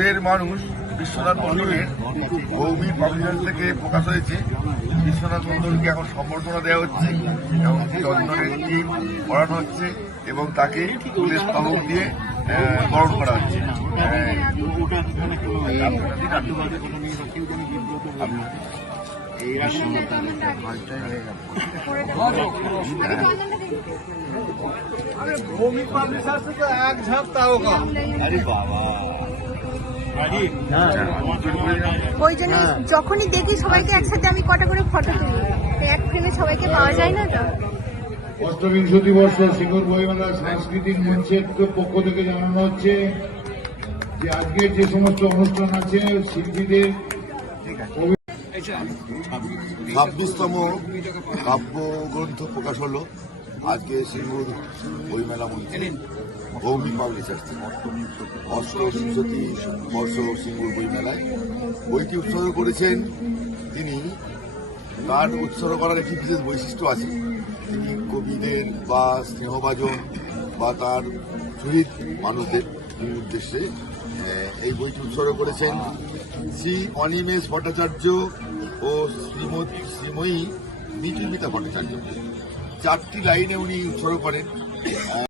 দুধের মানুষ বিশ্বনাথ মন্ডলের ভৌমিক পাবলিশার থেকে প্রকাশ হয়েছে। বিশ্বনাথ মন্ডলকে এখন সম্বর্ধনা দেওয়া হচ্ছে এবং চন্দনের টিম পড়ানো হচ্ছে এবং তাকে পুলিশ স্তবক দিয়ে বরণ করা হচ্ছে। ভৌমিক পাবলিশার তো এক ঝাঁপ তাও কম ওই জন্য যখনই দেখি সবাইকে একসাথে আমি কটা করে ফটো তুলি। এক ফ্রেমে সবাইকে পাওয়া যায় না তো? অষ্টবিংশতি বর্ষ শিখর বইমেলা সাংস্কৃতিক মঞ্চের পক্ষ থেকে জানানো হচ্ছে যে আজকের যে সমস্ত অনুষ্ঠান আছে শিল্পীদের ছাব্বিশতম কাব্য গ্রন্থ প্রকাশ হলো। আজকে সিঙ্গুর বইমেলা মঞ্চে ভৌমিক পাবলিশার্স অষ্টবিংশতি বর্ষ সিঙ্গুর বইমেলায় বইটি উৎসর্গ করেছেন তিনি। তার উৎসর্গ করার একটি বিশেষ বৈশিষ্ট্য আছে। তিনি কবিদের বা স্নেহভাজন বা তার শহীদ মানুষদের উদ্দেশ্যে এই বইটি উৎসর্গ করেছেন শ্রী অনিমেষ ভট্টাচার্য ও শ্রীমতী শ্রীময়ী নিটিমিতা ভট্টাচার্য। চারটি লাইনে উনি উৎসর্গ করেন।